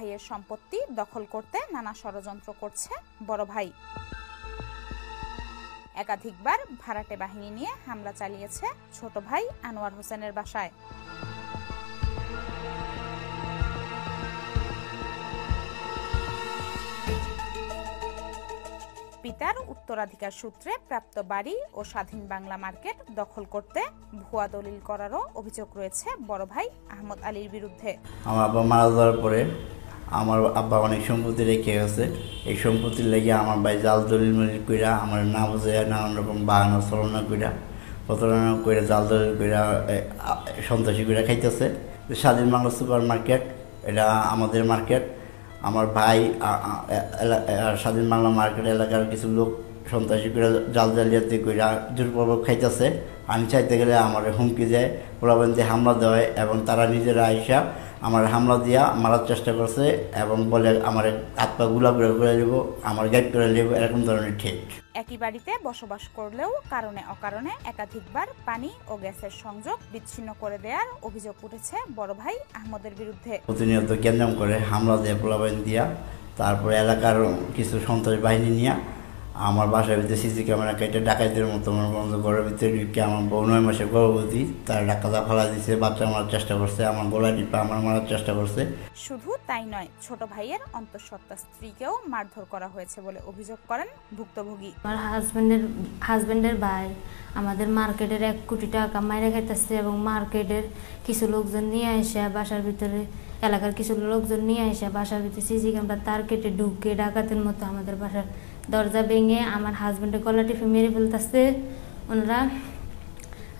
ভাইয়ের সম্পত্তি দখল করতে নানা ষড়যন্ত্র করছে বড় ভাই। একাধিকবার ভাড়াটে বাহিনী নিয়ে হামলা চালিয়েছে ছোট ভাই আনোয়ার হোসেনের বাসায়। পিতার উত্তরাধিকার সূত্রে প্রাপ্ত বাড়ি ও স্বাধীন বাংলা মার্কেট দখল করতে ভুয়া দলিল করারও অভিযোগ রয়েছে বড় ভাই আহমদ আলীর বিরুদ্ধে। আমার আব্বা মারা যাওয়ার পরে আমার আব্বা অনেক সম্পত্তি রেখে গেছে। এই সম্পত্তির লেগে আমার ভাই জাল দলিল মলিল কইরা আমার না বুঝে নানান রকম বাহানা ছলনা কইরা প্রতারণা কইরা জাল দলিল কইরা সন্ত্রাসী কইরা খাইতেছে। স্বাধীন বাংলা সুপার মার্কেট এটা আমাদের মার্কেট। আমার ভাই স্বাধীন বাংলা মার্কেট এলাকার কিছু লোক সন্ত্রাসী করে জাল জালিয়াতি করে জোরপূর্বক খাইতেছে। আমি চাইতে গেলে আমার হুমকি দেয়, পোলাবন্দি হামলা দেয় এবং তারা নিজেরা আইসা আমার হামলা দিয়া মারার চেষ্টা করছে এবং বলে আমার হাত পা গুলা করে নেব, আমার গাইড করে নেব, এরকম ধরনের ঠিক। একই বাড়িতে বসবাস করলেও কারণে অকারণে একাধিকবার পানি ও গ্যাসের সংযোগ বিচ্ছিন্ন করে দেওয়ার অভিযোগ উঠেছে বড় ভাই আহমদের বিরুদ্ধে। প্রতিনিয়ত গ্যাঞ্জাম করে হামলা দেয় পোলাবাহিনী দিয়া, তারপরে এলাকার কিছু সন্ত্রাস বাহিনী নিয়ে আমার বাসার ভিতরে সিসি ক্যামেরা কেটে ডাকাইতের মতো বন্ধ ঘরের ভিতরে ঢুকে আমার বউ 9 মাসের গর্ভবতী, তার ডাক্তার ফালা দিচ্ছে, বাচ্চা মারার চেষ্টা করছে, আমার গলা টিপা আমার মারার চেষ্টা করছে। শুধু তাই নয়, ছোট ভাইয়ের অন্তঃসত্ত্বা স্ত্রীকেও মারধর করা হয়েছে বলে অভিযোগ করেন ভুক্তভোগী। আমার হাজবেন্ডের ভাই আমাদের মার্কেটের 1 কোটি টাকা মাইরে খাইতেছে এবং মার্কেটের কিছু লোকজন নিয়ে আসে বাসার ভিতরে, এলাকার কিছু লোকজন নিয়ে আসে বাসার ভিতরে সিসি ক্যামেরা তার কেটে ঢুকে ডাকাতের মতো আমাদের বাসার দরজা ভেঙে আমার হাজবেন্ডের গলা টিপে মেরে ফেলতেছে ওনারা।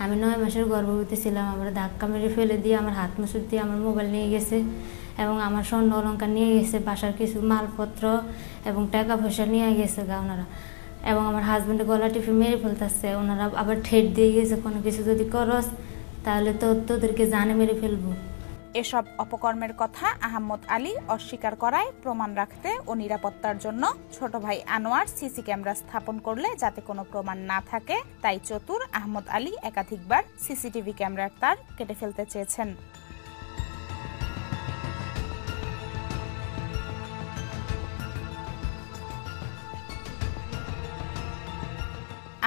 আমি 9 মাসের গর্ভবতী ছিলাম, আমার ধাক্কা মেরে ফেলে দিয়ে আমার হাত মুসুর দিয়ে আমার মোবাইল নিয়ে গেছে এবং আমার স্বর্ণ অলংকার নিয়ে গেছে, বাসার কিছু মালপত্র এবং টাকা পয়সা নিয়ে গেছে ওনারা এবং আমার হাজবেন্ডের গলা টিপে মেরে ফেলতেছে ওনারা। আবার ঠেট দিয়ে গেছে, কোনো কিছু যদি করস তাহলে তোদেরকে জানে মেরে ফেলবো। এসব অপকর্মের কথা আহমদ আলী অস্বীকার করায় প্রমাণ রাখতে ও নিরাপত্তার জন্য ছোট ভাই আনোয়ার সিসি ক্যামেরা স্থাপন করলে যাতে কোনো প্রমাণ না থাকে তাই চতুর আহমদ আলী একাধিকবার সিসিটিভি ক্যামেরার তার কেটে ফেলতে চেয়েছেন।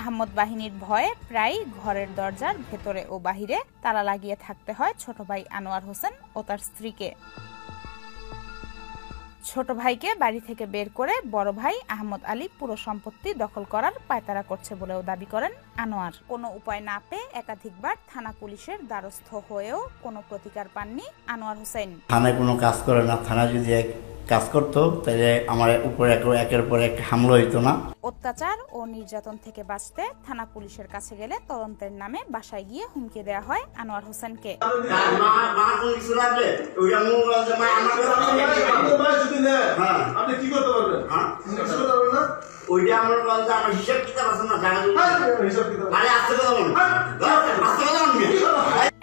আহমদ বাহিনীর ভয়ে প্রায় ঘরের দরজার ভেতরে ও বাহিরে তালা লাগিয়ে থাকতে হয় ছোট ভাই আনোয়ার হোসেন ও তার স্ত্রীকে। ছোট ভাইকে বাড়ি থেকে বের করে বড় ভাই আহমদ আলী পুরো সম্পত্তি দখল করার পায়তারা করছে বলেও দাবি করেন আনোয়ার। কোনো উপায় না পেয়ে একাধিকবার থানা পুলিশের দ্বারস্থ হয়েও কোনো প্রতিকার পাননি আনোয়ার হোসেন। থানায় কোনো কাজ করে না, থানা যদি কাজ করতো তাহলে আমার উপরে একের পর এক হামলা হইতো না। অত্যাচার ও নির্যাতন থেকে বাঁচতে থানা পুলিশের কাছে গেলে তদন্তের নামে বাসায় গিয়ে হুমকি দেওয়া হয় আনোয়ার হোসেনকে। আপনি কি করতে পারবেন? ওইটা আমার বলতে আমার হিসাব কিতাব আছে না, জায়গা হিসাব কিতাব আরে আস্তে কথা বলুন, আস্তে কথা বলুন।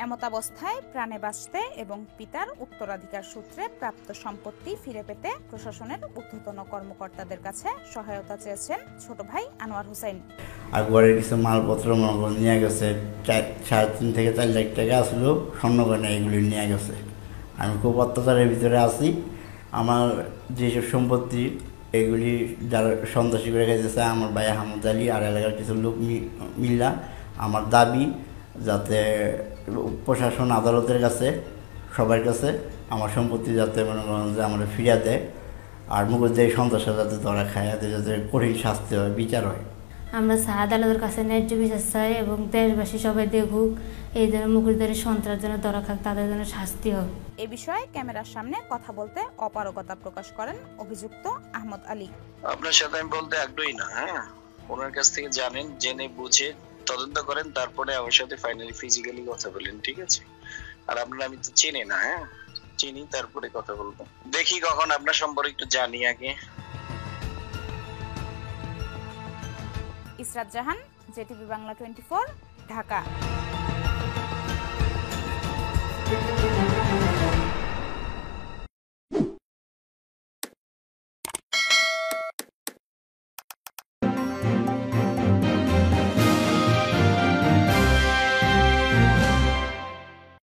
এমতাবস্থায় প্রাণে বাঁচতে এবং পিতার উত্তরাধিকার সূত্রে প্রাপ্ত সম্পত্তি ফিরে পেতে প্রশাসনের ঊর্ধ্বতন কর্মকর্তাদের কাছে সহায়তা চেয়েছেন ছোট ভাই আনোয়ার হোসেন। আর ঘরের কিছু মালপত্র নিয়ে গেছে, 3.5 থেকে 4 লাখ টাকা আসলো, স্বর্ণগয়না এগুলি নিয়ে গেছে। আমি খুব অত্যাচারের ভিতরে আছি। আমার যেসব সম্পত্তি এগুলি যারা সন্ত্রাসী করে গেছে আমার ভাই আহমদ আলী আর এলাকার কিছু লোক মিল্লা, আমার দাবি যাতে প্রশাসন আদালতের কাছে সবার কাছে আমার সম্পত্তি যাতে মনে করেন যে আমরা ফিরিয়ে দেয় আর মুখোশধারী সন্ত্রাসীরা যাতে ধরা খায়, যাতে কঠিন শাস্তি হয়, বিচার হয়। আমরা আদালতের কাছে ন্যায্য বিচার চাই এবং দেশবাসী সবাই দেখুক এই ধরনের মুখোশধারী সন্ত্রাস যেন ধরা খাক, তাদের জন্য শাস্তি হয়। এ বিষয়ে ক্যামেরার সামনে কথা বলতে অপারগতা প্রকাশ করেন অভিযুক্ত আহমদ আলী। আপনার সাথে আমি বলতে আগ্রহী না, হ্যাঁ, ওনার কাছ থেকে জানেন, জেনে বুঝে তদন্ত করেন, তারপরে আমার সাথে ফাইনালি ফিজিক্যালি কথা বলেন, ঠিক আছে? আর আপনার আমি তো চিনি না, হ্যাঁ, চিনি তারপরে কথা বলবো, দেখি কখন আপনার সম্পর্কে একটু জানি আগে। ইসরাত জাহান, জেটিভি বাংলা 24, ঢাকা।